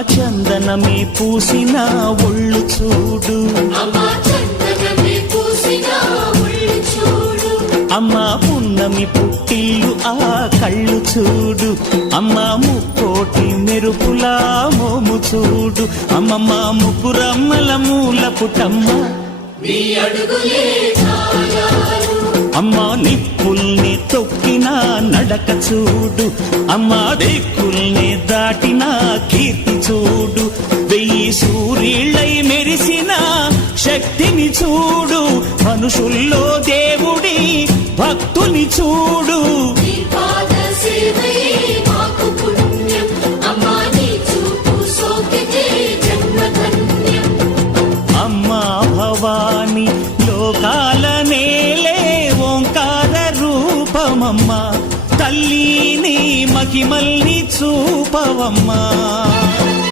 చందనమే పూసిన ఒళ్ళు చూడు, అమ్మా పున్నమి పుట్టిల్లు ఆ కళ్ళు చూడు, అమ్మా ముక్కోటి మెరుపులా మోము చూడు, అమ్మమ్మ ముగ్గురమ్మల మూల పుటమ్మ అమ్మా నిప్పుల్ని తొక్కిన నడక చూడు, అమ్మా దిక్కుల్ని దాటిన కీర్తి చూడు, 1000 సూర్యుళ్ళై మెరిసిన శక్తిని చూడు, మనుషుల్లో దేవుడి భక్తుని చూడు. అమ్మా భవాని లోకాల నేలే ఓంకార రూపమమ్మా, తల్లిని మహిమల్ని చూపవమ్మా.